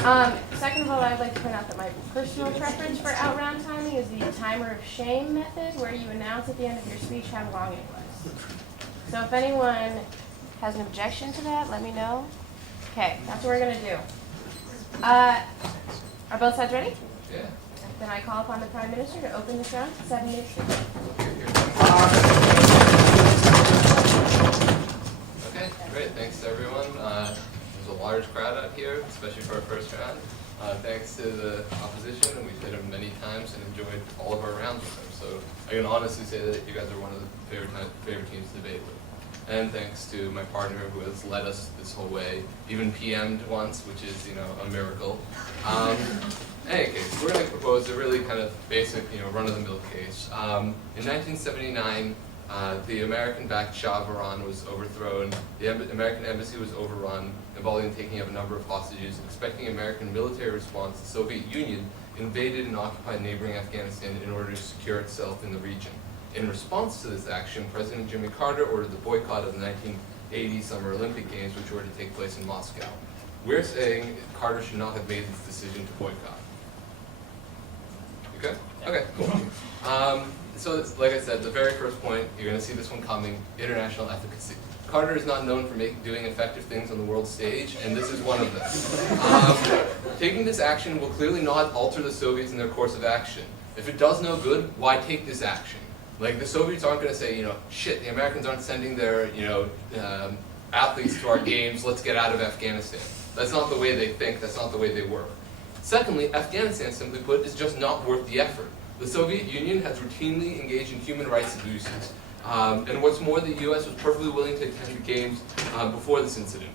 Second of all, I'd like to point out that my personal preference for out-round timing is the timer of shame method, where you announce at the end of your speech how long it was. So if anyone has an objection to that, let me know. Okay, that's what we're going to do. Are both sides ready? Yeah. Then I call upon the Prime Minister to open this round. 7 minutes to go. Okay, great. Thanks to everyone. There's a large crowd out here, especially for our first round. Thanks to the opposition, and we've hit them many times and enjoyed all of our rounds with them. So I can honestly say that you guys are one of the favorite teams to debate with. And thanks to my partner who has led us this whole way, even PM'd once, which is, a miracle. In any case, we're going to propose a really kind of basic, run-of-the-mill case. In 1979, the American-backed Shah of Iran was overthrown, the American embassy was overrun, involving the taking of a number of hostages. Expecting American military response, the Soviet Union invaded and occupied neighboring Afghanistan in order to secure itself in the region. In response to this action, President Jimmy Carter ordered the boycott of the 1980 Summer Olympic Games, which were to take place in Moscow. We're saying Carter should not have made this decision to boycott. Okay? Okay, cool. So like I said, the very first point, you're going to see this one coming, international efficacy. Carter is not known for doing effective things on the world stage, and this is one of them. Taking this action will clearly not alter the Soviets in their course of action. If it does no good, why take this action? Like, the Soviets aren't going to say, shit, the Americans aren't sending their, athletes to our games, let's get out of Afghanistan. That's not the way they think, that's not the way they work. Secondly, Afghanistan, simply put, is just not worth the effort. The Soviet Union has routinely engaged in human rights abuses. And what's more, the US was perfectly willing to attend the games before this incident.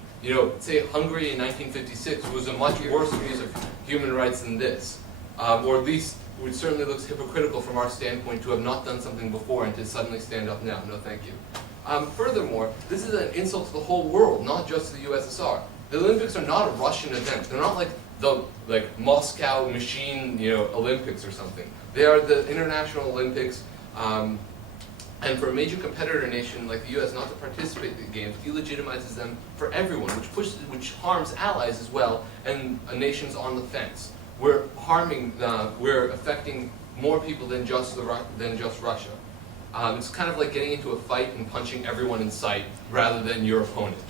Say Hungary in 1956 was a much worse abuse of human rights than this. Or at least, it certainly looks hypocritical from our standpoint to have not done something before and to suddenly stand up now. No, thank you. Furthermore, this is an insult to the whole world, not just to the USSR. The Olympics are not a Russian event. They're not like the Moscow machine, Olympics or something. They are the International Olympics. And for a major competitor nation like the US not to participate in the games delegitimizes them for everyone, which harms allies as well and nations on the fence. We're affecting more people than just Russia. It's kind of like getting into a fight and punching everyone in sight rather than your opponent.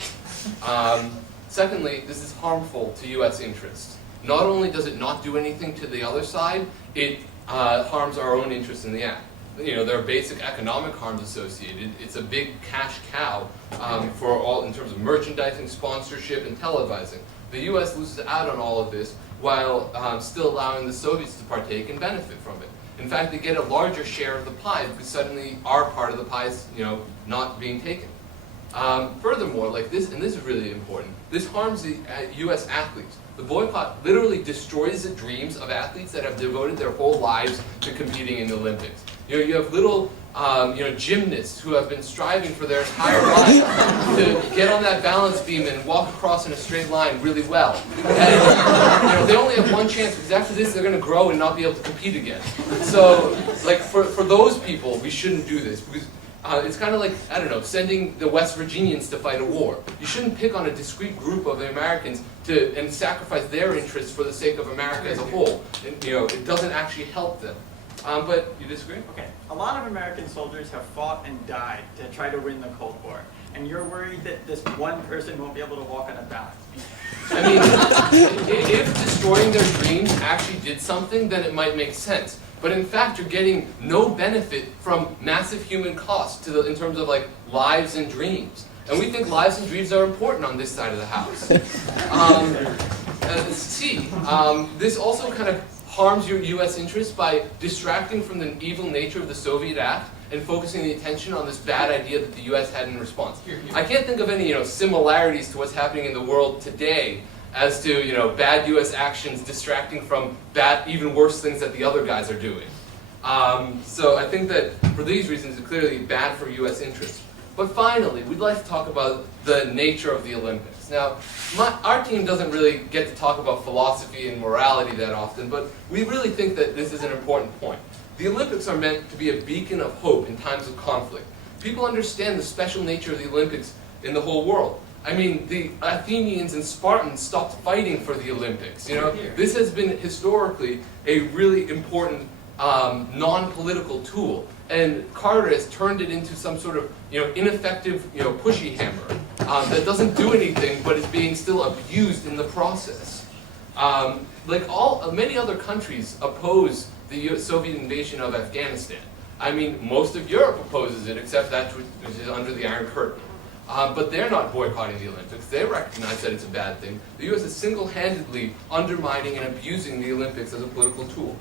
Secondly, this is harmful to US interests. Not only does it not do anything to the other side, it harms our own interests in the act. There are basic economic harms associated. It's a big cash cow for all in terms of merchandising, sponsorship, and televising. The US loses out on all of this while still allowing the Soviets to partake and benefit from it. In fact, they get a larger share of the pie because suddenly our part of the pie is, not being taken. Furthermore, like this, and this is really important, this harms the US athletes. The boycott literally destroys the dreams of athletes that have devoted their whole lives to competing in the Olympics. You have little, gymnasts who have been striving for their entire life to get on that balance beam and walk across in a straight line really well. And, they only have one chance because after this they're going to grow and not be able to compete again. So, like, for those people, we shouldn't do this because it's kind of like, I don't know, sending the West Virginians to fight a war. You shouldn't pick on a discrete group of Americans and sacrifice their interests for the sake of America as a whole. And, it doesn't actually help them. But you disagree? Okay. A lot of American soldiers have fought and died to try to win the Cold War. And you're worried that this one person won't be able to walk on a balance beam. I mean, if destroying their dreams actually did something, then it might make sense. But in fact, you're getting no benefit from massive human cost in terms of lives and dreams. And we think lives and dreams are important on this side of the house. This also kind of harms your US interests by distracting from the evil nature of the Soviet act and focusing the attention on this bad idea that the US had in response. I can't think of any similarities to what's happening in the world today as to bad US actions distracting from bad, even worse things that the other guys are doing. So I think that for these reasons it's clearly bad for US interests. But finally, we'd like to talk about the nature of the Olympics. Now, our team doesn't really get to talk about philosophy and morality that often, but we really think that this is an important point. The Olympics are meant to be a beacon of hope in times of conflict. People understand the special nature of the Olympics in the whole world. I mean, the Athenians and Spartans stopped fighting for the Olympics. You know, this has been historically a really important non-political tool, and Carter has turned it into some sort of ineffective pushy hammer that doesn't do anything, but is being still abused in the process. Like many other countries oppose the Soviet invasion of Afghanistan. I mean, most of Europe opposes it, except that which is under the Iron Curtain. But they're not boycotting the Olympics. They recognize that it's a bad thing. The U.S. is single-handedly undermining and abusing the Olympics as a political tool.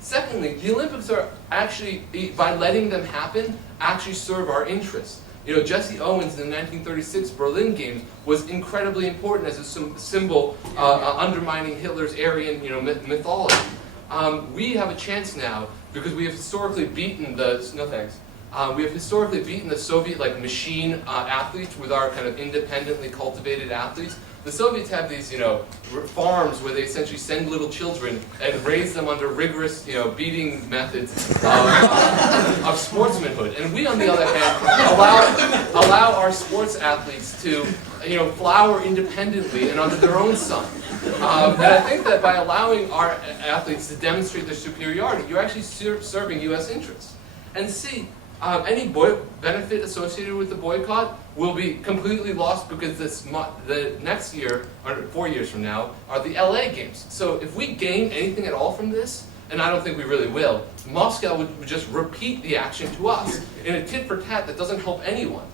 Secondly, the Olympics are actually, by letting them happen, actually serve our interests. Jesse Owens in the 1936 Berlin Games was incredibly important as a symbol undermining Hitler's Aryan mythology. We have a chance now because we have historically beaten the Soviet machine athletes with our kind of independently cultivated athletes. The Soviets have these farms where they essentially send little children and raise them under rigorous beating methods of sportsmanhood. And we, on the other hand, allow our sports athletes to flower independently and under their own sun. And I think that by allowing our athletes to demonstrate their superiority, you're actually serving U.S. interests. And C, any benefit associated with the boycott will be completely lost because the next year, or 4 years from now, are the LA Games. So if we gain anything at all from this, and I don't think we really will, Moscow would just repeat the action to us in a tit-for-tat that doesn't help anyone.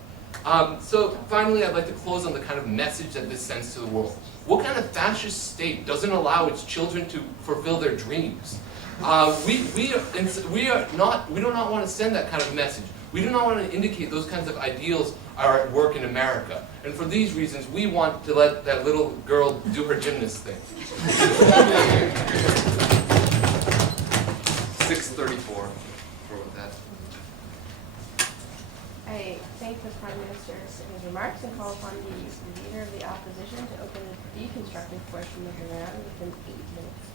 So finally, I'd like to close on the kind of message that this sends to the world. What kind of fascist state doesn't allow its children to fulfill their dreams? We do not want to send that kind of message. We do not want to indicate those kinds of ideals are at work in America. And for these reasons, we want to let that little girl do her gymnast thing. 6:34 for that. I thank the Prime Minister for his remarks and call upon the Leader of the Opposition to open the deconstructive portion of the round within 8 minutes.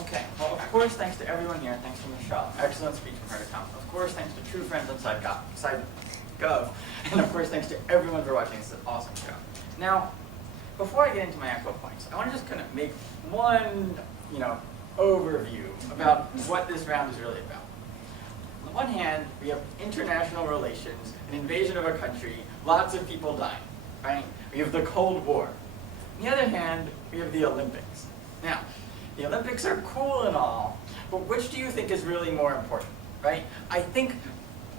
Okay, well, of course, thanks to everyone here, thanks to Michelle. Excellent speech from her to come. Of course, thanks to true friends on SideGov. And of course, thanks to everyone for watching this awesome show. Now, before I get into my actual points, I want to just kind of make one, overview about what this round is really about. On the one hand, we have international relations, an invasion of a country, lots of people dying, right? We have the Cold War. On the other hand, we have the Olympics. Now, the Olympics are cool and all, but which do you think is really more important, right? I think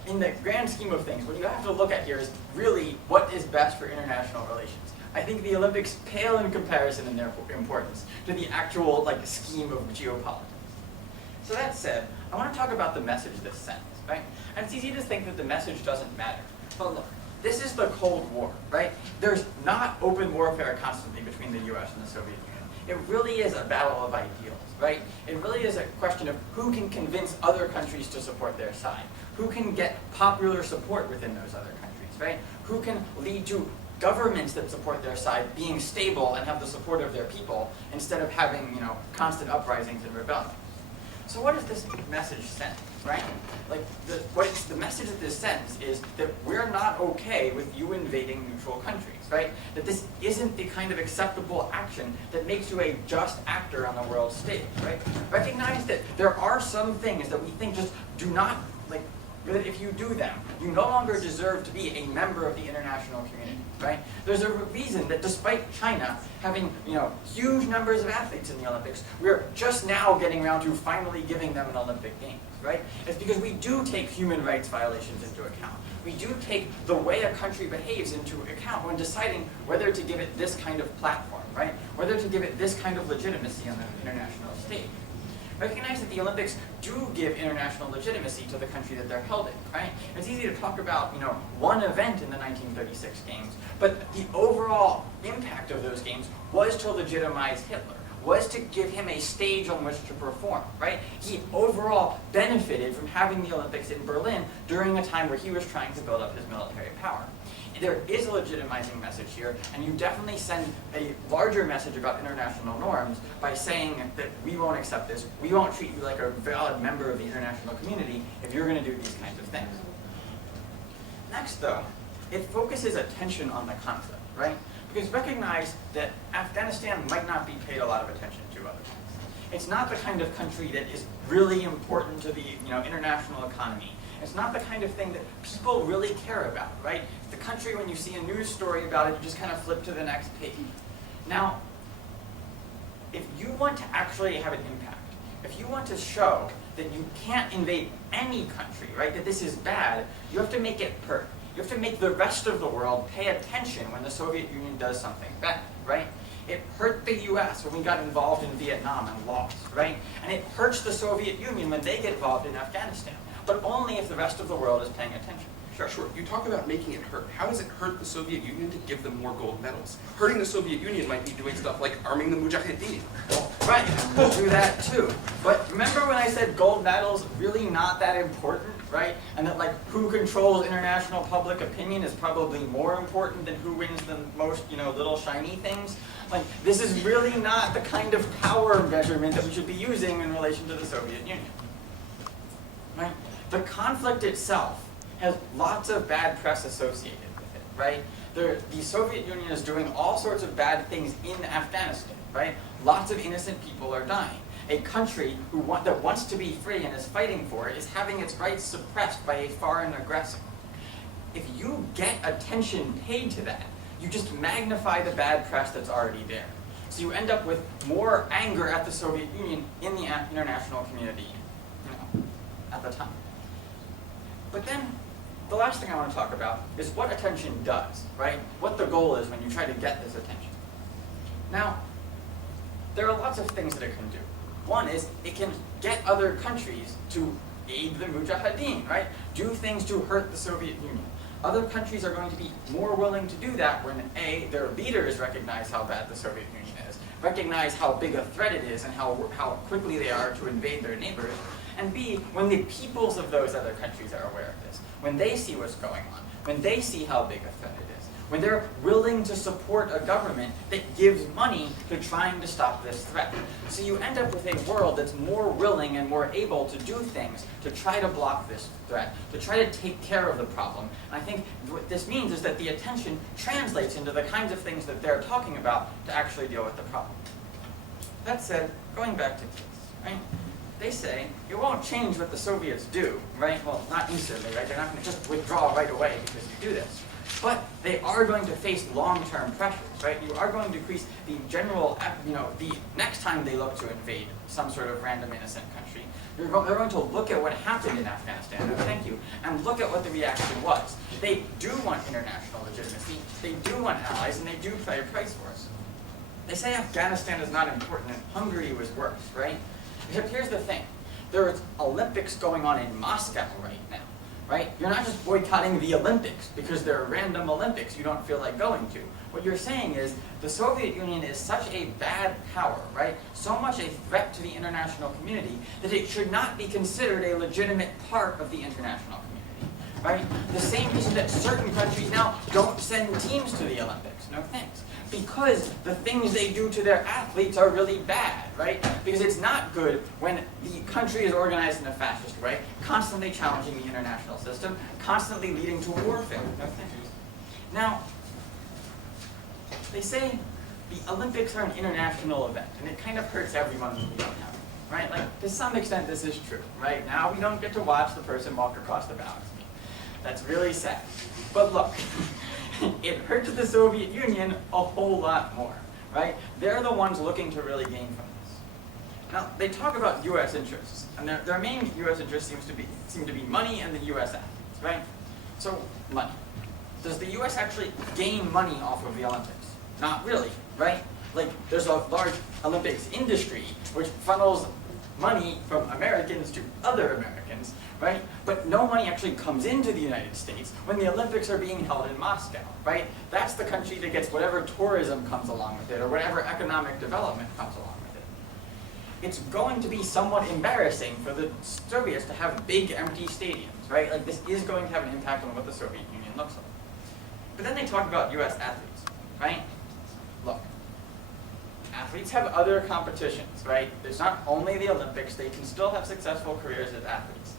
in the grand scheme of things, what you have to look at here is really what is best for international relations. I think the Olympics pale in comparison in their importance to the actual scheme of geopolitics. So that said, I want to talk about the message this sends, right? And it's easy to think that the message doesn't matter. But look, this is the Cold War, right? There's not open warfare constantly between the US and the Soviet Union. It really is a battle of ideals, right? It really is a question of who can convince other countries to support their side, who can get popular support within those other countries, right? Who can lead to governments that support their side being stable and have the support of their people instead of having, constant uprisings and rebellion. So what does this message send, right? The message that this sends is that we're not okay with you invading neutral countries, right? That this isn't the kind of acceptable action that makes you a just actor on the world stage, right? Recognize that there are some things that we think just do not, that if you do them, you no longer deserve to be a member of the international community, right? There's a reason that despite China having, huge numbers of athletes in the Olympics, we're just now getting around to finally giving them an Olympic Games, right? It's because we do take human rights violations into account. We do take the way a country behaves into account when deciding whether to give it this kind of platform, right? Whether to give it this kind of legitimacy on the international stage. Recognize that the Olympics do give international legitimacy to the country that they're held in, right? It's easy to talk about, one event in the 1936 Games, but the overall impact of those games was to legitimize Hitler, was to give him a stage on which to perform, right? He overall benefited from having the Olympics in Berlin during a time where he was trying to build up his military power. There is a legitimizing message here, and you definitely send a larger message about international norms by saying that we won't accept this, we won't treat you like a valid member of the international community if you're going to do these kinds of things. Next, though, it focuses attention on the conflict, right? Because recognize that Afghanistan might not be paid a lot of attention to other things. It's not the kind of country that is really important to the international economy. It's not the kind of thing that people really care about, right? The country, when you see a news story about it, you just kind of flip to the next page. Now, if you want to actually have an impact, if you want to show that you can't invade any country, right, that this is bad, you have to make it hurt. You have to make the rest of the world pay attention when the Soviet Union does something bad, right? It hurt the US when we got involved in Vietnam and lost, right? And it hurts the Soviet Union when they get involved in Afghanistan, but only if the rest of the world is paying attention. Sure. You talk about making it hurt. How does it hurt the Soviet Union to give them more gold medals? Hurting the Soviet Union might be doing stuff like arming the Mujahideen. Right, we'll do that too. But remember when I said gold medals really not that important, right? And that like who controls international public opinion is probably more important than who wins the most, little shiny things? Like this is really not the kind of power measurement that we should be using in relation to the Soviet Union. Right? The conflict itself has lots of bad press associated with it, right? The Soviet Union is doing all sorts of bad things in Afghanistan, right? Lots of innocent people are dying. A country that wants to be free and is fighting for it is having its rights suppressed by a foreign aggressor. If you get attention paid to that, you just magnify the bad press that's already there. So you end up with more anger at the Soviet Union in the international community, at the time. But then, the last thing I want to talk about is what attention does, right? What the goal is when you try to get this attention. Now, there are lots of things that it can do. One is it can get other countries to aid the Mujahideen, right? Do things to hurt the Soviet Union. Other countries are going to be more willing to do that when A, their leaders recognize how bad the Soviet Union is, recognize how big a threat it is and how quickly they are to invade their neighbors, and B, when the peoples of those other countries are aware of this, when they see what's going on, when they see how big a threat it is, when they're willing to support a government that gives money to trying to stop this threat. So you end up with a world that's more willing and more able to do things to try to block this threat, to try to take care of the problem. And I think what this means is that the attention translates into the kinds of things that they're talking about to actually deal with the problem. That said, going back to kids, right? They say it won't change what the Soviets do, right? Well, not instantly, right? They're not going to just withdraw right away because you do this. But they are going to face long-term pressures, right? You are going to increase the general, the next time they look to invade some sort of random innocent country, they're going to look at what happened in Afghanistan, and look at what the reaction was. They do want international legitimacy, they do want allies, and they do pay a price for us. They say Afghanistan is not important and Hungary was worse, right? Except here's the thing. There are Olympics going on in Moscow right now, right? You're not just boycotting the Olympics because they're random Olympics you don't feel like going to. What you're saying is the Soviet Union is such a bad power, right? So much a threat to the international community that it should not be considered a legitimate part of the international community, right? The same reason that certain countries now don't send teams to the Olympics. No thanks. Because the things they do to their athletes are really bad, right? Because it's not good when the country is organized in a fascist way, constantly challenging the international system, constantly leading to warfare. No thanks. Now, they say the Olympics are an international event, and it kind of hurts everyone when we don't have it, right? Like, to some extent, this is true, right? Now we don't get to watch the person walk across the balance beam. That's really sad. But look, it hurts the Soviet Union a whole lot more, right? They're the ones looking to really gain from this. Now, they talk about U.S. interests, and their main U.S. interest seem to be money and the U.S. athletes, right? So, money. Does the U.S. actually gain money off of the Olympics? Not really, right? Like, there's a large Olympics industry which funnels money from Americans to other Americans, right? But no money actually comes into the United States when the Olympics are being held in Moscow, right? That's the country that gets whatever tourism comes along with it or whatever economic development comes along with it's going to be somewhat embarrassing for the Soviets to have big empty stadiums, right? Like this is going to have an impact on what the Soviet Union looks like. But then they talk about US athletes, right? Look, athletes have other competitions, right? There's not only the Olympics, they can still have successful careers as athletes.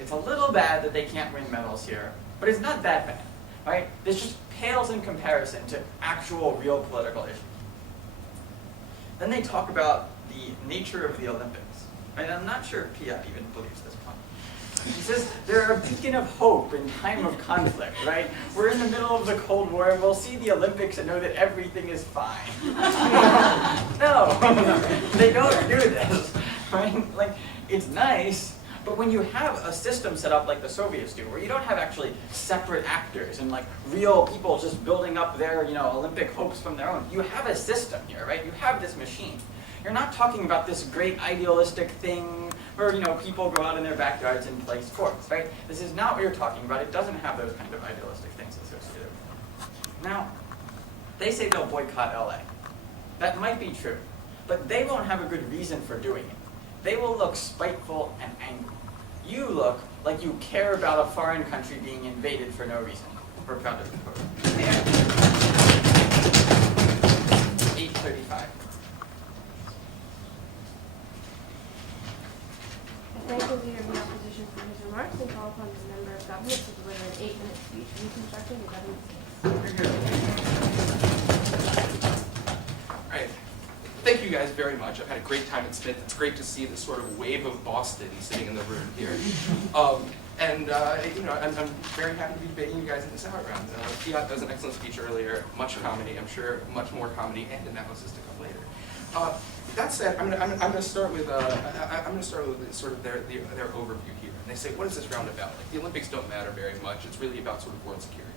It's a little bad that they can't win medals here, but it's not that bad, right? This just pales in comparison to actual real political issues. Then they talk about the nature of the Olympics, right? I'm not sure if Piotr even believes this point. He says they're a beacon of hope in time of conflict, right? We're in the middle of the Cold War and we'll see the Olympics and know that everything is fine. No, they don't do this, right? Like, it's nice, but when you have a system set up like the Soviets do, where you don't have actually separate actors and like real people just building up their, Olympic hopes from their own, you have a system here, right? You have this machine. You're not talking about this great idealistic thing where, people go out in their backyards and play sports, right? This is not what you're talking about. It doesn't have those kind of idealistic things associated with it. Now, they say they'll boycott LA. That might be true, but they won't have a good reason for doing it. They will look spiteful and angry. You look like you care about a foreign country being invaded for no reason. We're proud of it. 8:35. I thank the leader of the opposition for his remarks and call upon the member of government to deliver an 8-minute speech reconstructing the government's case. All right. Thank you guys very much. I've had a great time at Smith. It's great to see this sort of wave of Boston sitting in the room here. I'm very happy to be debating you guys in this hour round. Piotr does an excellent speech earlier, much comedy. I'm sure much more comedy and analysis to come later. That said, I'm going to start with sort of their overview here. And they say, what is this round about? Like, the Olympics don't matter very much. It's really about sort of world security.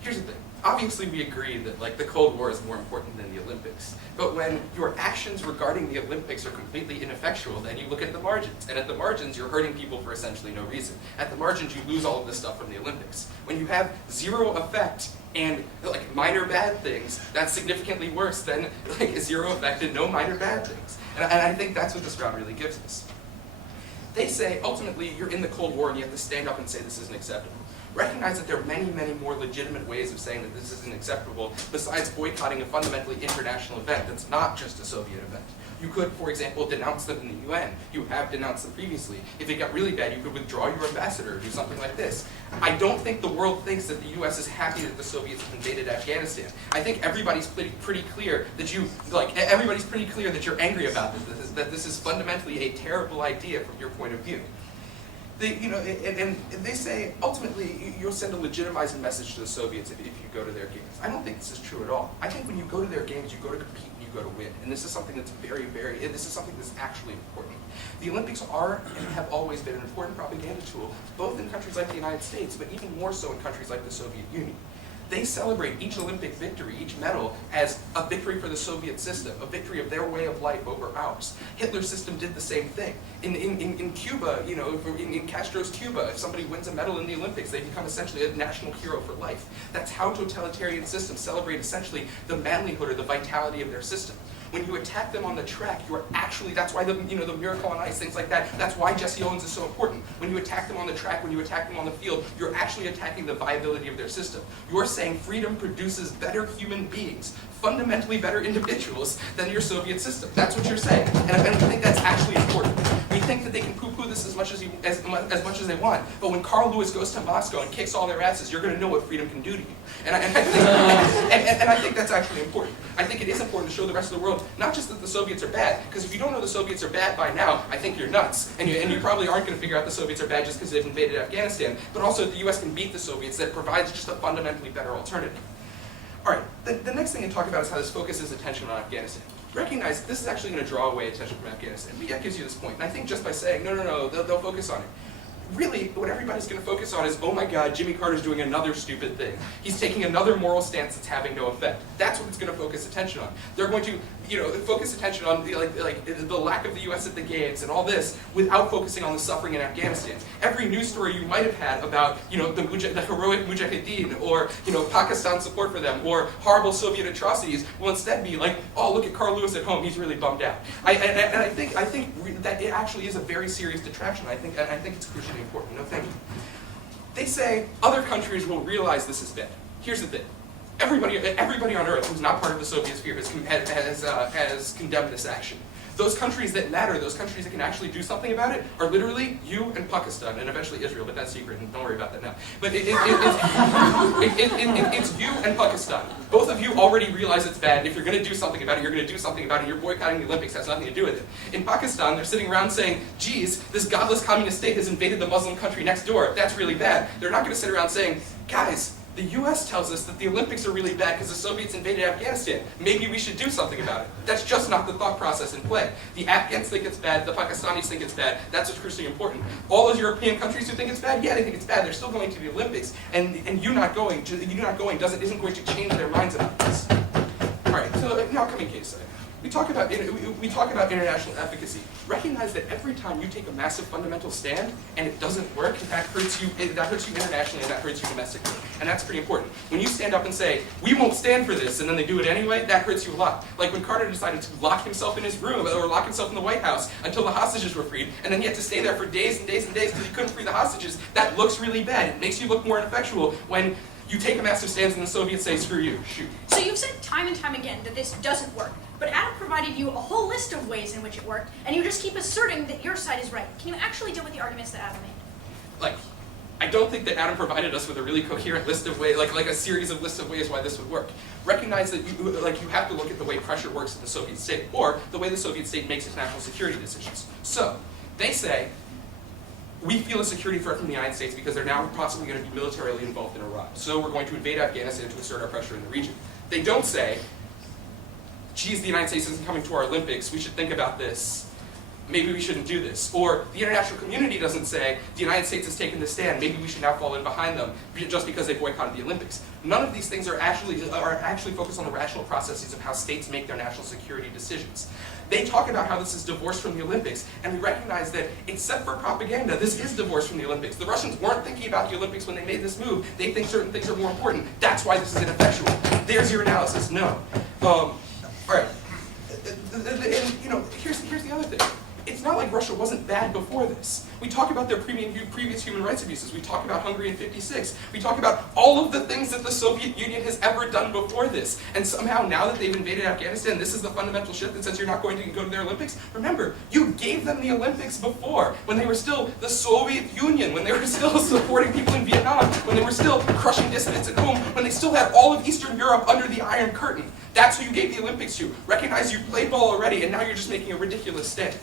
Here's the thing. Obviously, we agree that the Cold War is more important than the Olympics. But when your actions regarding the Olympics are completely ineffectual, then you look at the margins. And at the margins, you're hurting people for essentially no reason. At the margins, you lose all of this stuff from the Olympics. When you have zero effect and minor bad things, that's significantly worse than zero effect and no minor bad things. And I think that's what this round really gives us. They say, ultimately, you're in the Cold War and you have to stand up and say this isn't acceptable. Recognize that there are many, many more legitimate ways of saying that this isn't acceptable besides boycotting a fundamentally international event that's not just a Soviet event. You could, for example, denounce them in the UN. You have denounced them previously. If it got really bad, you could withdraw your ambassador or do something like this. I don't think the world thinks that the US is happy that the Soviets have invaded Afghanistan. I think everybody's pretty clear that you're angry about this, that this is fundamentally a terrible idea from your point of view. And they say, ultimately, you'll send a legitimizing message to the Soviets if you go to their games. I don't think this is true at all. I think when you go to their games, you go to compete and you go to win. And this is something that's this is something that's actually important. The Olympics are and have always been an important propaganda tool, both in countries like the United States, but even more so in countries like the Soviet Union. They celebrate each Olympic victory, each medal, as a victory for the Soviet system, a victory of their way of life over ours. Hitler's system did the same thing. In Cuba, in Castro's Cuba, if somebody wins a medal in the Olympics, they become essentially a national hero for life. That's how totalitarian systems celebrate essentially the manlyhood or the vitality of their system. When you attack them on the track, you are actually, that's why the Miracle on Ice, things like that, that's why Jesse Owens is so important. When you attack them on the track, when you attack them on the field, you're actually attacking the viability of their system. You're saying freedom produces better human beings, fundamentally better individuals than your Soviet system. That's what you're saying. And we think that's actually important. We think that they can poo-poo this as much as they want, but when Carl Lewis goes to Moscow and kicks all their asses, you're going to know what freedom can do to you. And I think that's actually important. I think it is important to show the rest of the world, not just that the Soviets are bad, because if you don't know the Soviets are bad by now, I think you're nuts. And you probably aren't going to figure out the Soviets are bad just because they've invaded Afghanistan, but also that the US can beat the Soviets, that it provides just a fundamentally better alternative. All right, the next thing to talk about is how this focuses attention on Afghanistan. Recognize this is actually going to draw away attention from Afghanistan. But yet gives you this point. And I think just by saying, no, they'll focus on it. really, what everybody's going to focus on is, oh my God, Jimmy Carter's doing another stupid thing. He's taking another moral stance that's having no effect. That's what it's going to focus attention on. They're going to, focus attention on the lack of the U.S. at the games and all this, without focusing on the suffering in Afghanistan. Every news story you might have had about, the heroic Mujahideen, or Pakistan's support for them, or horrible Soviet atrocities, will instead be like, oh, look at Carl Lewis at home, he's really bummed out. I think that it actually is a very serious detraction. I think it's crucially important. No, thank you. They say other countries will realize this is bad. Here's the thing. Everybody on Earth who's not part of the Soviet sphere has condemned this action. Those countries that matter, those countries that can actually do something about it, are literally you and Pakistan, and eventually Israel, but that's secret, and don't worry about that now. But it's you and Pakistan. Both of you already realize it's bad. If you're going to do something about it, you're going to do something about it. You're boycotting the Olympics. Has nothing to do with it. In Pakistan, they're sitting around saying, geez, this godless communist state has invaded the Muslim country next door. That's really bad. They're not going to sit around saying, guys, the US tells us that the Olympics are really bad because the Soviets invaded Afghanistan. Maybe we should do something about it. That's just not the thought process in play. The Afghans think it's bad, the Pakistanis think it's bad. That's what's crucially important. All those European countries who think it's bad, yeah, they think it's bad. They're still going to the Olympics, and you not going isn't going to change their minds about this. All right, so now coming case study. We talk about international efficacy. Recognize that every time you take a massive fundamental stand and it doesn't work, that hurts you internationally and that hurts you domestically. And that's pretty important. When you stand up and say, we won't stand for this, and then they do it anyway, that hurts you a lot. Like when Carter decided to lock himself in his room, or lock himself in the White House until the hostages were freed, and then he had to stay there for days and days and days because he couldn't free the hostages, that looks really bad. It makes you look more ineffectual when you take a massive stance and the Soviets say, screw you, shoot. So you've said time and time again that this doesn't work, but Adam provided you a whole list of ways in which it worked, and you just keep asserting that your side is right. Can you actually deal with the arguments that Adam made? I don't think that Adam provided us with a really coherent list of ways, like a series of lists of ways why this would work. Recognize that you have to look at the way pressure works in the Soviet state, or the way the Soviet state makes its national security decisions. So, they say, we feel a security threat from the United States because they're now possibly going to be militarily involved in Iraq. So we're going to invade Afghanistan to exert our pressure in the region. They don't say, geez, the United States isn't coming to our Olympics, we should think about this. Maybe we shouldn't do this. Or the international community doesn't say, the United States has taken this stand, maybe we should now fall in behind them just because they boycotted the Olympics. None of these things are actually focused on the rational processes of how states make their national security decisions. They talk about how this is divorced from the Olympics, and we recognize that, except for propaganda, this is divorced from the Olympics. The Russians weren't thinking about the Olympics when they made this move. They think certain things are more important. That's why this is ineffectual. There's your analysis. No. All right. And, here's the other thing. It's not like Russia wasn't bad before this. We talk about their previous human rights abuses. We talk about Hungary in '56. We talk about all of the things that the Soviet Union has ever done before this. And somehow, now that they've invaded Afghanistan, this is the fundamental shift that says you're not going to go to their Olympics. Remember, you gave them the Olympics before, when they were still the Soviet Union, when they were still supporting people in Vietnam, when they were still crushing dissidents at home, when they still had all of Eastern Europe under the Iron Curtain. That's who you gave the Olympics to. Recognize you played ball already, and now you're just making a ridiculous stand.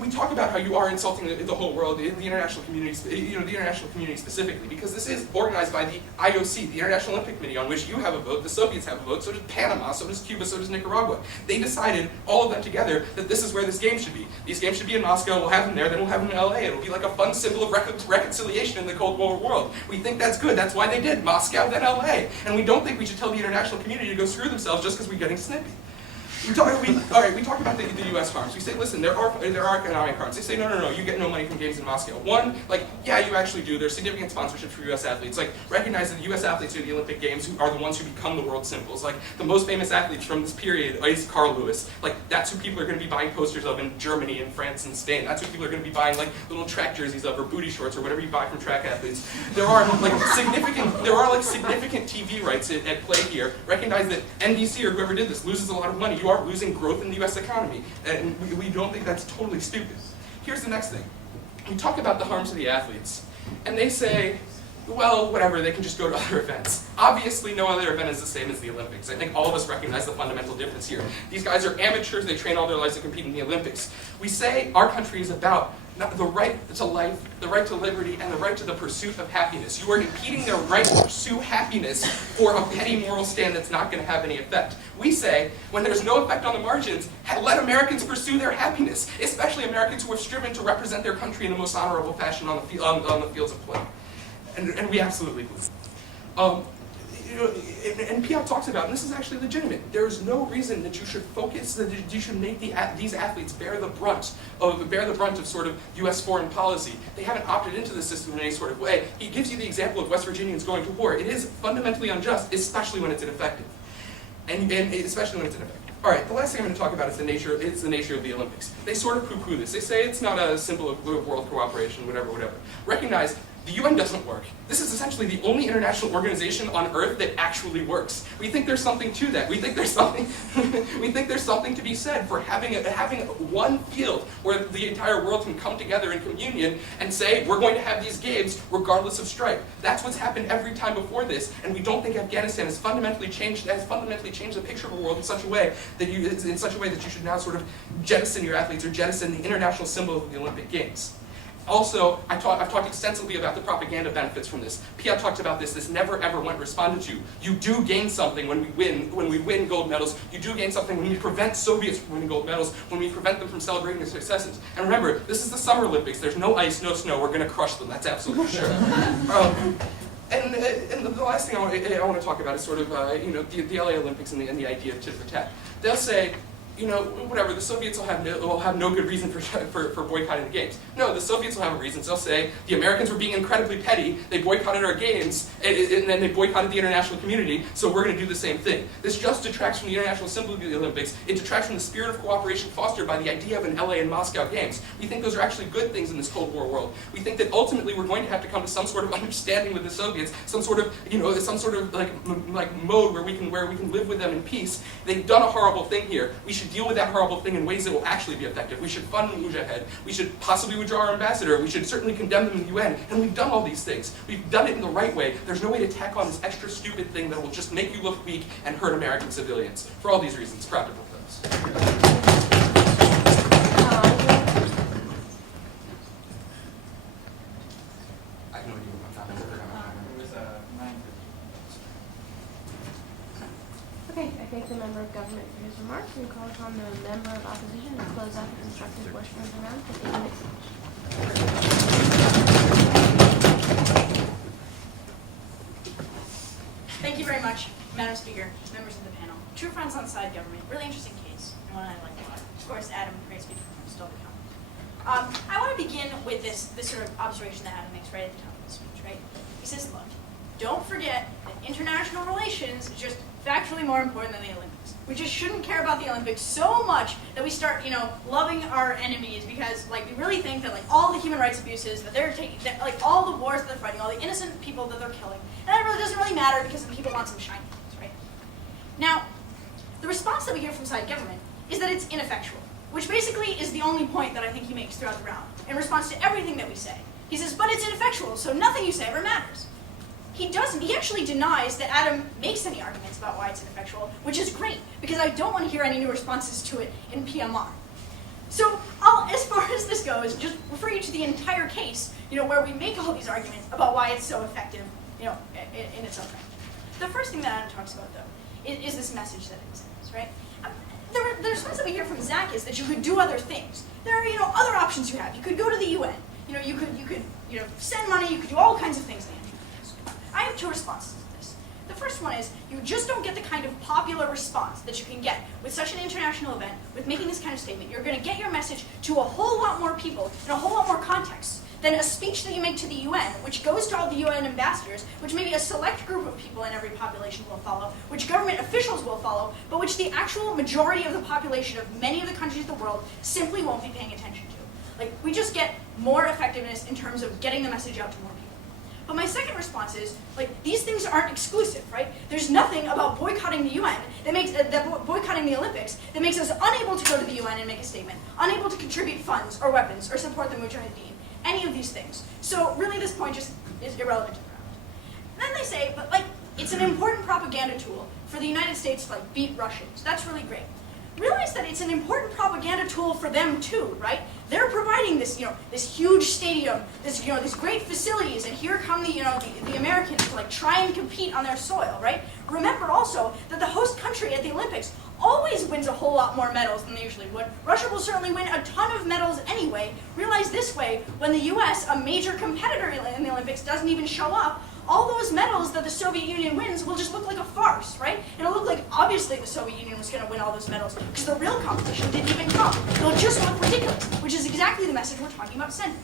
We talk about how you are insulting the whole world, the international community, the international community specifically, because this is organized by the IOC, the International Olympic Committee, on which you have a vote, the Soviets have a vote, so does Panama, so does Cuba, so does Nicaragua. They decided, all of them together, that this is where this game should be. These games should be in Moscow, we'll have them there, then we'll have them in LA. It'll be like a fun symbol of reconciliation in the Cold War world. We think that's good, that's why they did Moscow, then LA. And we don't think we should tell the international community to go screw themselves just because we're getting snippy. We talk about the U.S. harms. We say, listen, there are economic harms. They say, no, you get no money from games in Moscow. One, yeah, you actually do. There's significant sponsorship for U.S. athletes. Recognize that the U.S. athletes are the Olympic Games who are the ones who become the world symbols. The most famous athletes from this period is Carl Lewis. That's who people are going to be buying posters of in Germany and France and Spain. That's who people are going to be buying little track jerseys of, or booty shorts, or whatever you buy from track athletes. There are significant TV rights at play here. Recognize that NBC or whoever did this loses a lot of money. You are losing growth in the U.S. economy, and we don't think that's totally stupid. Here's the next thing. We talk about the harms of the athletes, and they say, well, whatever, they can just go to other events. Obviously, no other event is the same as the Olympics. I think all of us recognize the fundamental difference here. These guys are amateurs, they train all their lives to compete in the Olympics. We say our country is about the right to life, the right to liberty, and the right to the pursuit of happiness. You are impeding their right to pursue happiness for a petty moral stand that's not going to have any effect. We say, when there's no effect on the margins, let Americans pursue their happiness, especially Americans who have striven to represent their country in the most honorable fashion on the fields of play. And we absolutely believe. And Piotr talks about, and this is actually legitimate, there is no reason that you should focus, that you should make these athletes bear the brunt of sort of U.S. foreign policy. They haven't opted into the system in any sort of way. He gives you the example of West Virginians going to war. It is fundamentally unjust, especially when it's ineffective. And especially when it's ineffective. All right, the last thing I'm going to talk about is the nature of the Olympics. They sort of poo-poo this. They say it's not a symbol of world cooperation, whatever. Recognize the UN doesn't work. This is essentially the only international organization on Earth that actually works. We think there's something to that. We think there's something to be said for having one field where the entire world can come together in communion and say, we're going to have these games regardless of stripe. That's what's happened every time before this, and we don't think Afghanistan has fundamentally changed the picture of the world in such a way that you should now sort of jettison your athletes or jettison the international symbol of the Olympic Games. Also, I've talked extensively about the propaganda benefits from this. Piotr talked about this. This never ever went responded to. You do gain something when we win gold medals. You do gain something when we prevent Soviets from winning gold medals, when we prevent them from celebrating their successes. And remember, this is the Summer Olympics. There's no ice, no snow. We're going to crush them. That's absolutely sure. And the last thing I want to talk about is sort of the LA Olympics and the idea of tit for tat. They'll say, whatever, the Soviets will have no good reason for boycotting the games. No, the Soviets will have a reason. They'll say, the Americans were being incredibly petty, they boycotted our games, and then they boycotted the international community, so we're going to do the same thing. This just detracts from the international symbol of the Olympics. It detracts from the spirit of cooperation fostered by the idea of an LA and Moscow games. We think those are actually good things in this Cold War world. We think that ultimately we're going to have to come to some sort of understanding with the Soviets, some sort of like mode where we can live with them in peace. They've done a horrible thing here. We should deal with that horrible thing in ways that will actually be effective. We should fund Mujahid. We should possibly withdraw our ambassador. We should certainly condemn them in the UN. And we've done all these things. We've done it in the right way. There's no way to tack on this extra stupid thing that will just make you look weak and hurt American civilians. For all these reasons, practical things. I have no idea what my time is. It was 9:50. Okay, I thank the member of government for his remarks and call upon the member of opposition to close out the constructive portion of the round for 8 minutes each. Thank you very much, Madam Speaker, members of the panel. True friends on side government, really interesting case, and one I like a lot. Of course, Adam, great speaker from still to come. I want to begin with this sort of observation that Adam makes right at the top of the speech, right? He says, look, don't forget that international relations is just factually more important than the Olympics. We just shouldn't care about the Olympics so much that we start, loving our enemies because, we really think that, all the human rights abuses that they're taking, all the wars that they're fighting, all the innocent people that they're killing, and that really doesn't really matter because the people want some shiny things, right? Now, the response that we hear from side government is that it's ineffectual, which basically is the only point that I think he makes throughout the round in response to everything that we say. He says, but it's ineffectual, so nothing you say ever matters. He doesn't. He actually denies that Adam makes any arguments about why it's ineffectual, which is great, because I don't want to hear any new responses to it in PMR. So as far as this goes, just refer you to the entire case, where we make all these arguments about why it's so effective, in its own right. The first thing that Adam talks about, though, is this message that it sends, right? The response that we hear from Zach is that you could do other things. There are, other options you have. You could go to the UN. You could send money. You could do all kinds of things. I have two responses to this. The first one is you just don't get the kind of popular response that you can get with such an international event, with making this kind of statement. You're going to get your message to a whole lot more people in a whole lot more contexts than a speech that you make to the UN, which goes to all the UN ambassadors, which maybe a select group of people in every population will follow, which government officials will follow, but which the actual majority of the population of many of the countries of the world simply won't be paying attention to. We just get more effectiveness in terms of getting the message out to more people. But my second response is, these things aren't exclusive, right? There's nothing about boycotting the UN that makes, boycotting the Olympics that makes us unable to go to the UN and make a statement, unable to contribute funds or weapons or support the Mujahideen, any of these things. So really this point just is irrelevant to the round. Then they say, but it's an important propaganda tool for the United States to beat Russians. That's really great. realize that it's an important propaganda tool for them too, right? They're providing this, this huge stadium, these great facilities, and here come the Americans to like try and compete on their soil, right? Remember also that the host country at the Olympics always wins a whole lot more medals than they usually would. Russia will certainly win a ton of medals anyway. Realize this way, when the US, a major competitor in the Olympics, doesn't even show up, all those medals that the Soviet Union wins will just look like a farce, right? It'll look like obviously the Soviet Union was going to win all those medals because the real competition didn't even come. It'll just look ridiculous, which is exactly the message we're talking about sending.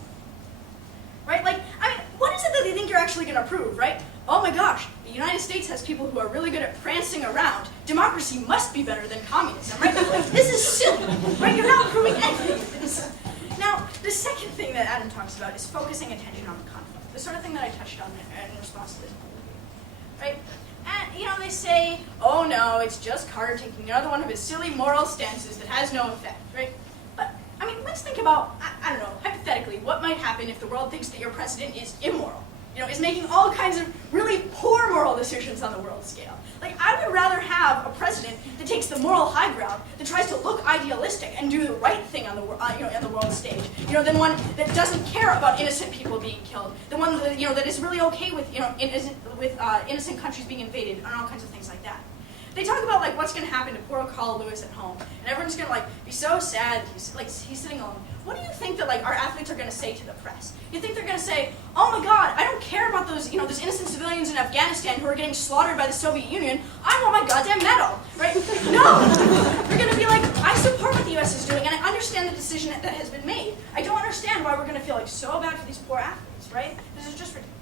Right? Like, I mean, what is it that they think you're actually going to prove, right? Oh my gosh, the United States has people who are really good at prancing around. Democracy must be better than communism, right? Like, this is silly, right? You're not proving anything with this. Now, the second thing that Adam talks about is focusing attention on the conflict. The sort of thing that I touched on in response to this, right? And, they say, oh no, it's just Carter taking another one of his silly moral stances that has no effect, right? But, I mean, let's think about, I don't know, hypothetically, what might happen if the world thinks that your president is immoral? Is making all kinds of really poor moral decisions on the world scale. Like, I would rather have a president that takes the moral high ground, that tries to look idealistic and do the right thing on the world stage, than one that doesn't care about innocent people being killed, the one that, that is really okay with, innocent countries being invaded and all kinds of things like that. They talk about like what's going to happen to poor Carl Lewis at home, and everyone's going to like be so sad. He's sitting alone. What do you think that like our athletes are going to say to the press? You think they're going to say, "Oh my God, I don't care about those those innocent civilians in Afghanistan who are getting slaughtered by the Soviet Union. I want my goddamn medal," right? No, they're going to be like, "I support what the U.S. is doing, and I understand the decision that has been made. I don't understand why we're going to feel like so bad for these poor athletes, right? This is just ridiculous."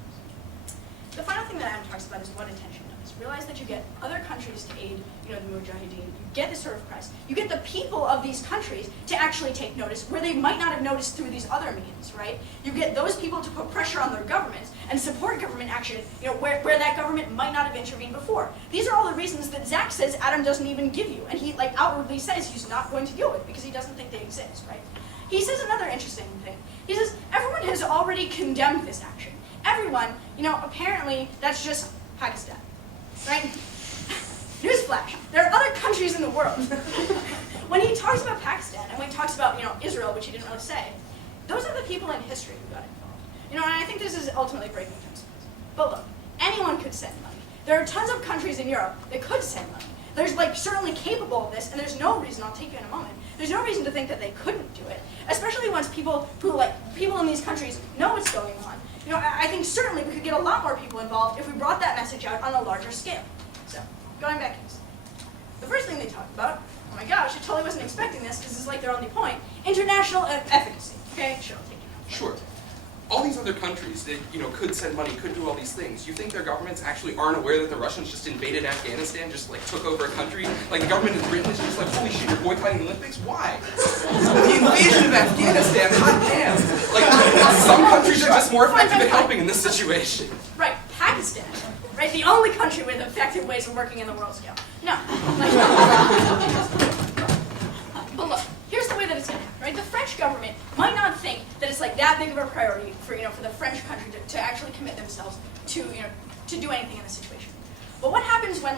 The final thing that Adam talks about is what attention does. Realize that you get other countries to aid, the Mujahideen. You get this sort of press. You get the people of these countries to actually take notice where they might not have noticed through these other means, right? You get those people to put pressure on their governments and support government action, where that government might not have intervened before. These are all the reasons that Zach says Adam doesn't even give you, and he outwardly says he's not going to deal with because he doesn't think they exist, right? He says another interesting thing. He says everyone has already condemned this action. Everyone, apparently that's just Pakistan, right? Newsflash, there are other countries in the world. When he talks about Pakistan, and when he talks about, Israel, which he didn't really say, those are the people in history who got involved. And I think this is ultimately breaking principles. But look, anyone could send money. There are tons of countries in Europe that could send money. There's certainly capable of this, and there's no reason, I'll take you in a moment, there's no reason to think that they couldn't do it, especially once people in these countries know what's going on. I think certainly we could get a lot more people involved if we brought that message out on a larger scale. So, going back to this. The first thing they talk about, oh my gosh, I totally wasn't expecting this because it's like their only point, international efficacy. Okay, sure, I'll take it. Sure. All these other countries that could send money, could do all these things. You think their governments actually aren't aware that the Russians just invaded Afghanistan, just took over a country? Like the government in Britain is just like, holy shit, you're boycotting the Olympics? Why? The invasion of Afghanistan, hot damn! Some countries are just more effective at helping in this situation. Right, Pakistan, right? The only country with effective ways of working in the world scale. No. But look, here's the way that it's going to happen, right? The French government might not think that it's that big of a priority for the French country to actually commit themselves to to do anything in this situation. But what happens when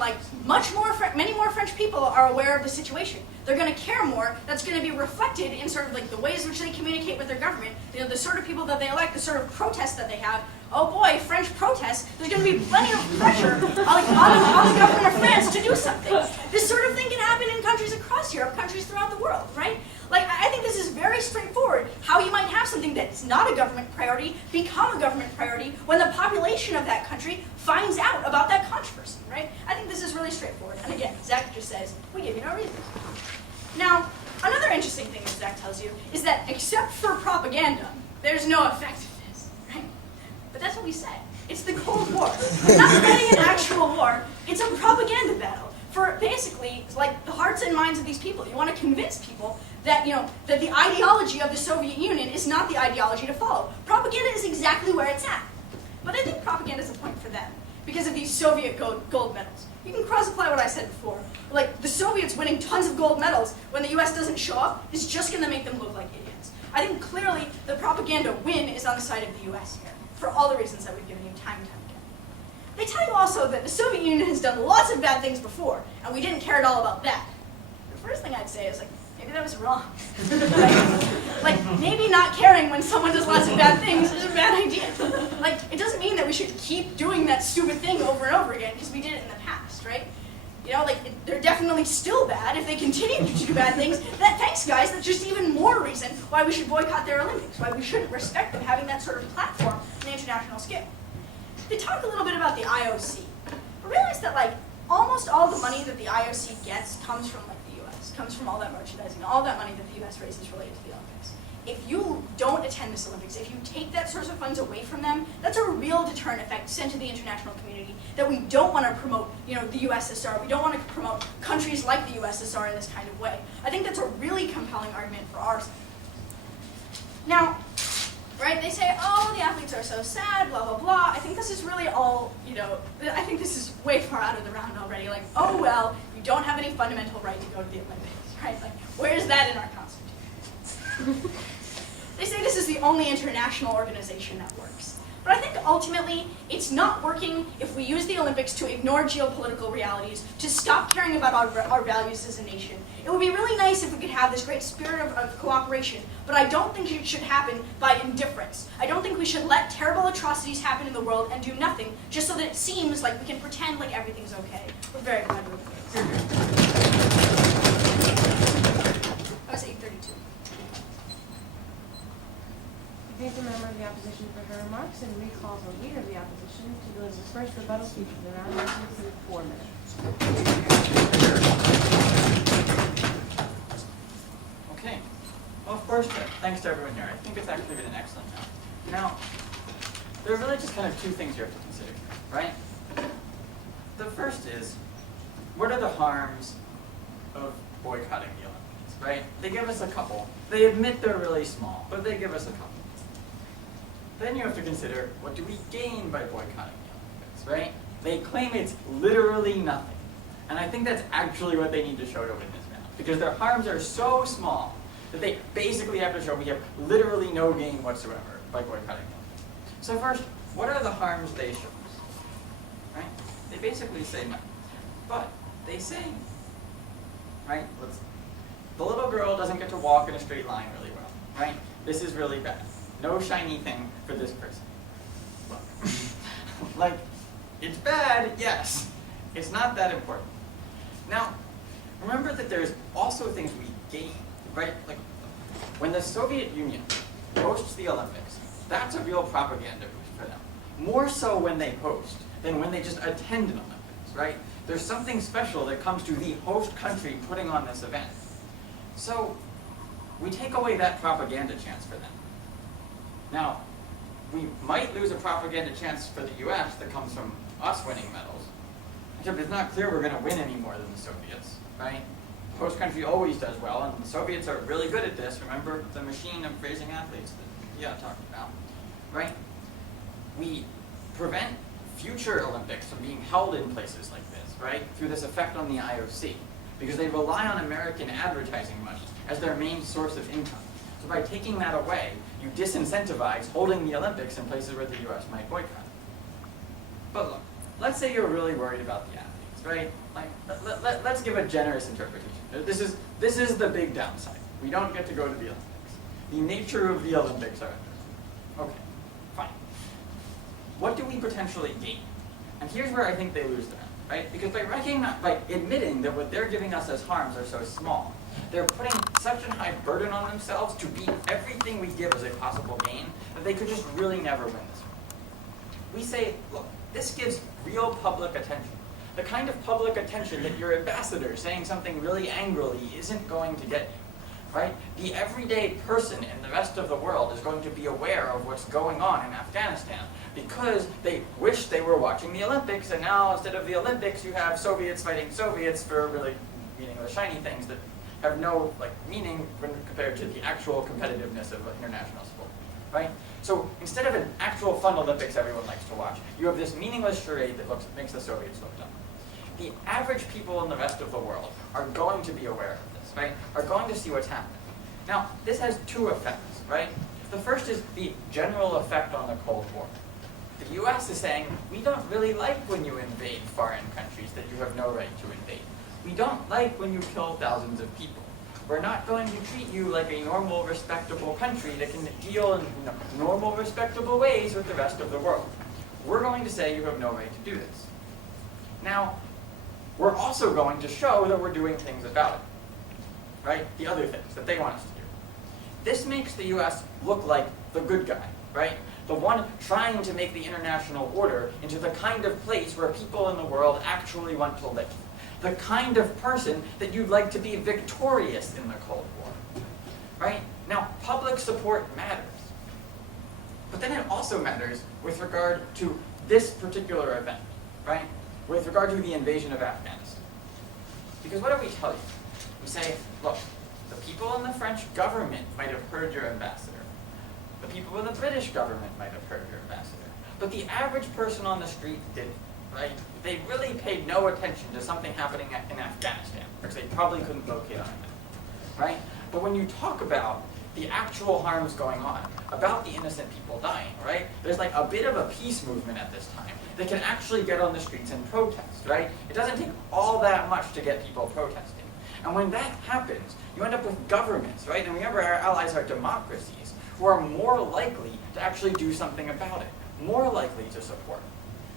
many more French people are aware of the situation? They're going to care more. That's going to be reflected in sort of the ways in which they communicate with their government. The sort of people that they elect, the sort of protests that they have. Oh boy, French protests. There's going to be plenty of pressure on the government of France to do something. This sort of thing can happen in countries across Europe, countries throughout the world, right? I think this is very straightforward, how you might have something that's not a government priority become a government priority when the population of that country finds out about that controversy, right? I think this is really straightforward. And again, Zach just says, we give you no reason. Now, another interesting thing that Zach tells you is that except for propaganda, there's no effectiveness, right? But that's what we say. It's the Cold War. We're not fighting an actual war. It's a propaganda battle for basically the hearts and minds of these people. You want to convince people that that the ideology of the Soviet Union is not the ideology to follow. Propaganda is exactly where it's at. But I think propaganda is a point for them because of these Soviet gold medals. You can cross-apply what I said before. The Soviets winning tons of gold medals when the U.S. doesn't show up is just going to make them look like idiots. I think clearly the propaganda win is on the side of the U.S. here, for all the reasons that we've given you time and time again. They tell you also that the Soviet Union has done lots of bad things before, and we didn't care at all about that. first thing I'd say is like, maybe that was wrong. like maybe not caring when someone does lots of bad things is a bad idea. Like it doesn't mean that we should keep doing that stupid thing over and over again because we did it in the past, right? You know, like they're definitely still bad if they continue to do bad things. Thanks guys, that's just even more reason why we should boycott their Olympics, why we shouldn't respect them having that sort of platform on the international scale. They talk a little bit about the IOC. I realize that like almost all the money that the IOC gets comes from like the US, comes from all that merchandising, all that money that the US raises related to the Olympics. If you don't attend this Olympics, if you take that source of funds away from them, that's a real deterrent effect sent to the international community that we don't want to promote, you know, the USSR. We don't want to promote countries like the USSR in this kind of way. I think that's a really compelling argument for our side. Now, right, they say, oh, the athletes are so sad, blah, blah, blah. I think this is really all, you know, I think this is way far out of the round already. Like, oh, well, you don't have any fundamental right to go to the Olympics, right? Like, where's that in our Constitution? They say this is the only international organization that works. But I think ultimately, it's not working if we use the Olympics to ignore geopolitical realities, to stop caring about our values as a nation. It would be really nice if we could have this great spirit of cooperation, but I don't think it should happen by indifference. I don't think we should let terrible atrocities happen in the world and do nothing, just so that it seems like we can pretend like everything's okay. We're very glad we're okay. That was 8:32. I thank the member of the opposition for her remarks and recalls the leader of the opposition to deliver the first rebuttal speech of the round lasting for 4 minutes. Okay. Well, of course, thanks to everyone here. I think it's actually been an excellent job. Now, there are really just kind of two things you have to consider, right? The first is, what are the harms of boycotting the Olympics, right? They give us a couple. They admit they're really small, but they give us a couple. Then you have to consider, what do we gain by boycotting the Olympics, right? They claim it's literally nothing. And I think that's actually what they need to show to win this now. Because their harms are so small that they basically have to show we have literally no gain whatsoever by boycotting the Olympics. So first, what are the harms they show us? Right? They basically say nothing. But they say, right? The little girl doesn't get to walk in a straight line really well, right? This is really bad. No shiny thing for this person. Look, like, it's bad, yes. It's not that important. Now, remember that there's also things we gain, right? Like, when the Soviet Union hosts the Olympics, that's a real propaganda boost for them. More so when they host than when they just attend an Olympics, right? There's something special that comes to the host country putting on this event. So, we take away that propaganda chance for them. Now, we might lose a propaganda chance for the US that comes from us winning medals, except it's not clear we're going to win any more than the Soviets, right? The host country always does well, and the Soviets are really good at this. Remember the machine of raising athletes that Piotr talked about, right? We prevent future Olympics from being held in places like this, right? Through this effect on the IOC, because they rely on American advertising money as their main source of income. So by taking that away, you disincentivize holding the Olympics in places where the US might boycott. But look, let's say you're really worried about the athletes, right? Like, let's give a generous interpretation. This is the big downside. We don't get to go to the Olympics. The nature of the Olympics are okay, fine. What do we potentially gain? And here's where I think they lose them, right? Because by admitting that what they're giving us as harms are so small, they're putting such a high burden on themselves to beat everything we give as a possible gain that they could just really never win this one. We say, look, this gives real public attention. The kind of public attention that your ambassador saying something really angrily isn't going to get you, right? The everyday person in the rest of the world is going to be aware of what's going on in Afghanistan because they wish they were watching the Olympics, and now instead of the Olympics you have Soviets fighting Soviets for really meaningless shiny things that have no meaning when compared to the actual competitiveness of international sport, right? So instead of an actual fun Olympics everyone likes to watch, you have this meaningless charade that makes the Soviets look dumb. The average people in the rest of the world are going to be aware of this, right? Are going to see what's happening. Now, this has two effects, right? The first is the general effect on the Cold War. The US is saying, we don't really like when you invade foreign countries that you have no right to invade. We don't like when you kill thousands of people. We're not going to treat you like a normal, respectable country that can deal in normal, respectable ways with the rest of the world. We're going to say you have no right to do this. Now, we're also going to show that we're doing things about it, right? The other things that they want us to do. This makes the US look like the good guy, right? The one trying to make the international order into the kind of place where people in the world actually want to live. The kind of person that you'd like to be victorious in the Cold War, right? Now, public support matters. But then it also matters with regard to this particular event, right? With regard to the invasion of Afghanistan. Because what do we tell you? We say, look, the people in the French government might have heard your ambassador. The people in the British government might have heard your ambassador. But the average person on the street didn't, right? They really paid no attention to something happening in Afghanistan, because they probably couldn't locate on a map, right? But when you talk about the actual harms going on, about the innocent people dying, right? There's like a bit of a peace movement at this time that can actually get on the streets and protest, right? It doesn't take all that much to get people protesting. And when that happens, you end up with governments, right? And remember, our allies are democracies who are more likely to actually do something about it, more likely to support it.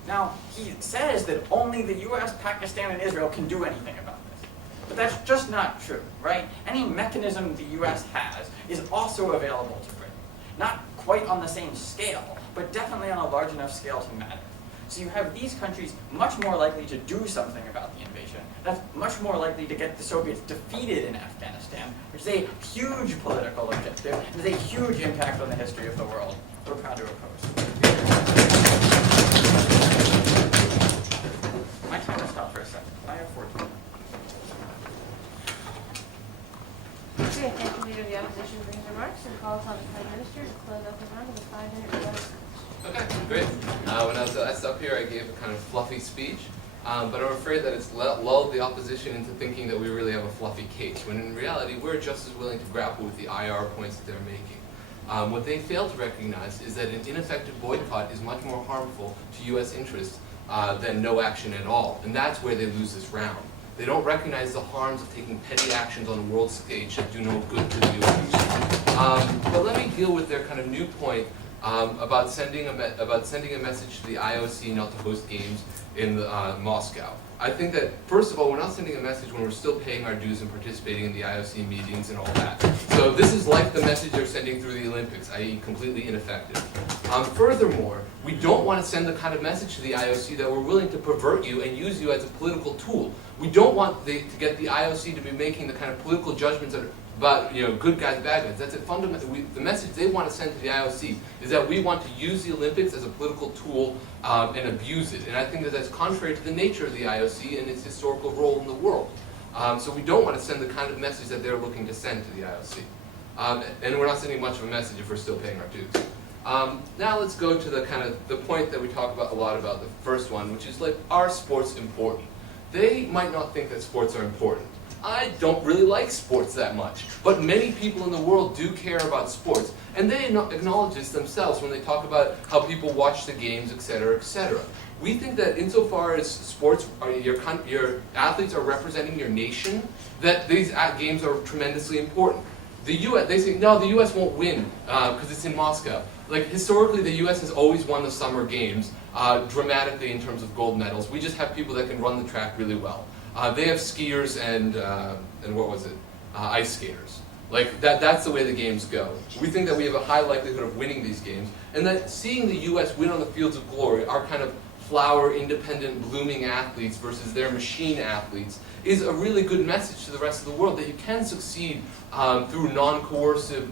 Now, he says that only the US, Pakistan, and Israel can do anything about this. But that's just not true, right? Any mechanism the US has is also available to Britain. Not quite on the same scale, but definitely on a large enough scale to matter. So you have these countries much more likely to do something about the invasion. That's much more likely to get the Soviets defeated in Afghanistan, which is a huge political objective, and has a huge impact on the history of the world. We're proud to oppose. My time will stop for a second. I have 14. Okay, thank you, Leader of the Opposition, for his remarks, and call upon the Prime Minister to close up the round with a 5-minute rebuttal speech. Okay, great. When I was up here, I gave a kind of fluffy speech, but I'm afraid that it's lulled the opposition into thinking that we really have a fluffy case, when in reality, we're just as willing to grapple with the IR points that they're making. What they fail to recognize is that an ineffective boycott is much more harmful to U.S. interests than no action at all, and that's where they lose this round. They don't recognize the harms of taking petty actions on the world stage that do no good to the U.S. But let me deal with their kind of new point about sending a message to the IOC not to host games in Moscow. I think that, first of all, we're not sending a message when we're still paying our dues and participating in the IOC meetings and all that. So this is like the message they're sending through the Olympics, i.e. completely ineffective. Furthermore, we don't want to send the kind of message to the IOC that we're willing to pervert you and use you as a political tool. We don't want to get the IOC to be making the kind of political judgments that are about good guys, bad guys. That's it. Fundamentally, the message they want to send to the IOC is that we want to use the Olympics as a political tool and abuse it. And I think that that's contrary to the nature of the IOC and its historical role in the world. So we don't want to send the kind of message that they're looking to send to the IOC. And we're not sending much of a message if we're still paying our dues. Now let's go to the point that we talk about a lot about, the first one, which is like, are sports important? They might not think that sports are important. I don't really like sports that much, but many people in the world do care about sports, and they acknowledge this themselves when they talk about how people watch the games, etc., etc. We think that insofar as sports, your athletes are representing your nation, that these games are tremendously important. The U.S., they say, no, the U.S. won't win because it's in Moscow. Like, historically, the U.S. has always won the summer games dramatically in terms of gold medals. We just have people that can run the track really well. They have skiers and what was it? Ice skaters. Like, that's the way the games go. We think that we have a high likelihood of winning these games, and that seeing the U.S. win on the fields of glory, our kind of flower, independent, blooming athletes versus their machine athletes, is a really good message to the rest of the world that you can succeed through non-coercive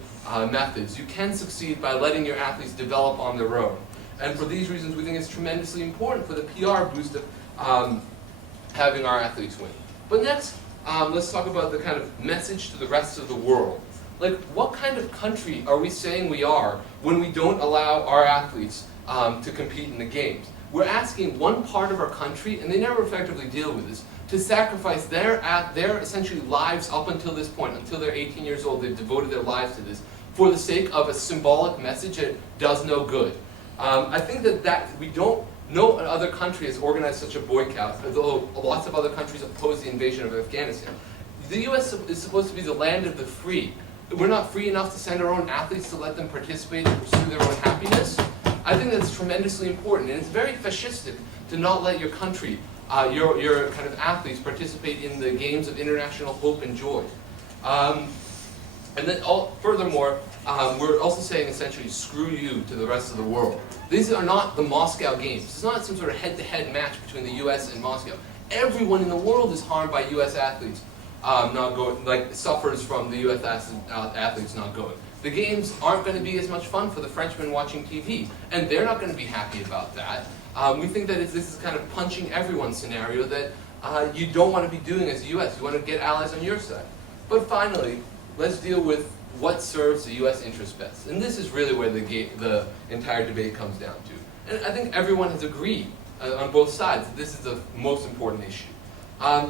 methods. You can succeed by letting your athletes develop on their own. And for these reasons, we think it's tremendously important for the PR boost of having our athletes win. But next, let's talk about the kind of message to the rest of the world. Like, what kind of country are we saying we are when we don't allow our athletes to compete in the games? We're asking one part of our country, and they never effectively deal with this, to sacrifice their essentially lives up until this point, until they're 18 years old, they've devoted their lives to this, for the sake of a symbolic message that does no good. I think that we don't No other country has organized such a boycott, although lots of other countries oppose the invasion of Afghanistan. The U.S. is supposed to be the land of the free. We're not free enough to send our own athletes to let them participate and pursue their own happiness. I think that's tremendously important, and it's very fascistic to not let your country, your kind of athletes participate in the games of international hope and joy. And then furthermore, we're also saying essentially, screw you to the rest of the world. These are not the Moscow Games. It's not some sort of head-to-head match between the U.S. and Moscow. Everyone in the world is harmed by U.S. athletes not going, like suffers from the U.S. athletes not going. The games aren't going to be as much fun for the Frenchmen watching TV, and they're not going to be happy about that. We think that this is kind of punching everyone scenario that you don't want to be doing as the U.S. You want to get allies on your side. But finally, let's deal with what serves the U.S. interest best. And this is really where the entire debate comes down to. And I think everyone has agreed on both sides that this is the most important issue.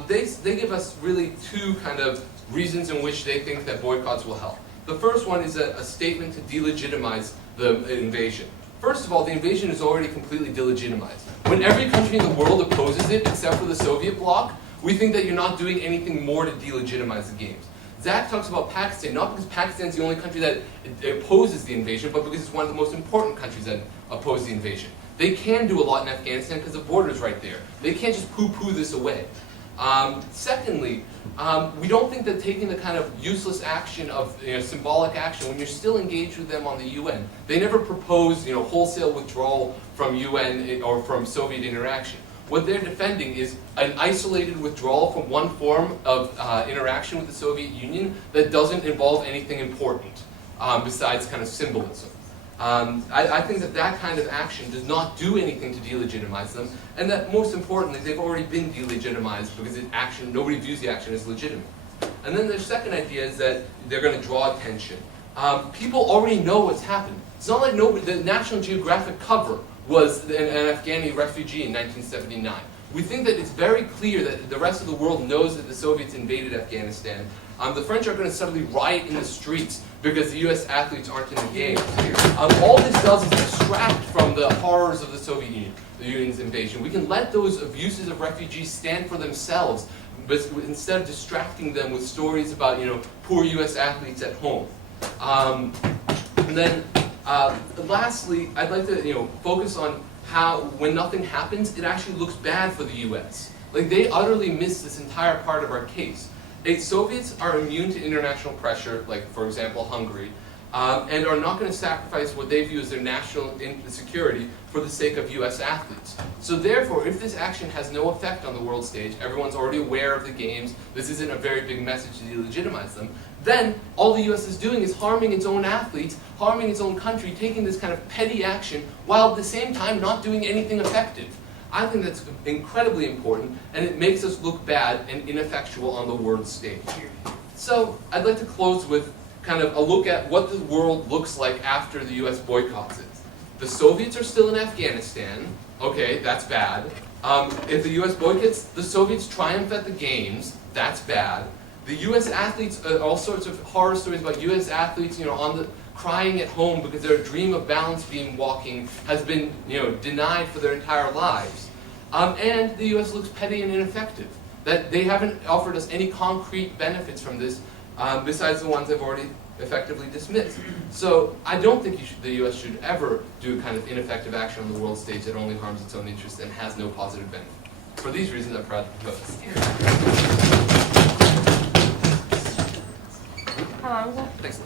They give us really two kind of reasons in which they think that boycotts will help. The first one is a statement to delegitimize the invasion. First of all, the invasion is already completely delegitimized. When every country in the world opposes it, except for the Soviet bloc, we think that you're not doing anything more to delegitimize the games. Zach talks about Pakistan, not because Pakistan is the only country that opposes the invasion, but because it's one of the most important countries that oppose the invasion. They can do a lot in Afghanistan because the border's right there. They can't just poo-poo this away. Secondly, we don't think that taking the kind of useless action of symbolic action when you're still engaged with them on the UN. They never proposed wholesale withdrawal from UN or from Soviet interaction. What they're defending is an isolated withdrawal from one form of interaction with the Soviet Union that doesn't involve anything important besides kind of symbolism. I think that kind of action does not do anything to delegitimize them, and that most importantly, they've already been delegitimized because nobody views the action as legitimate. And then the second idea is that they're going to draw attention. People already know what's happened. It's not like the National Geographic cover was an Afghani refugee in 1979. We think that it's very clear that the rest of the world knows that the Soviets invaded Afghanistan. The French are going to suddenly riot in the streets because the U.S. athletes aren't in the games. All this does is distract from the horrors of the Soviet Union, the Union's invasion. We can let those abuses of refugees stand for themselves, but instead of distracting them with stories about poor U.S. athletes at home. And then lastly, I'd like to focus on how when nothing happens, it actually looks bad for the U.S. Like they utterly miss this entire part of our case. Soviets are immune to international pressure, like for example Hungary, and are not going to sacrifice what they view as their national security for the sake of U.S. athletes. So therefore, if this action has no effect on the world stage, everyone's already aware of the games, this isn't a very big message to delegitimize them, then all the U.S. is doing is harming its own athletes, harming its own country, taking this kind of petty action, while at the same time not doing anything effective. I think that's incredibly important, and it makes us look bad and ineffectual on the world stage. So I'd like to close with kind of a look at what the world looks like after the U.S. boycotts it. The Soviets are still in Afghanistan. Okay, that's bad. If the U.S. boycotts, the Soviets triumph at the games. That's bad. The U.S. athletes, all sorts of horror stories about U.S. athletes, crying at home because their dream of balance beam walking has been, denied for their entire lives. And the U.S. looks petty and ineffective. That they haven't offered us any concrete benefits from this, besides the ones they've already effectively dismissed. So I don't think the U.S. should ever do kind of ineffective action on the world stage that only harms its own interests and has no positive benefit. For these reasons, I'm proud to propose. How long was that? Thanks.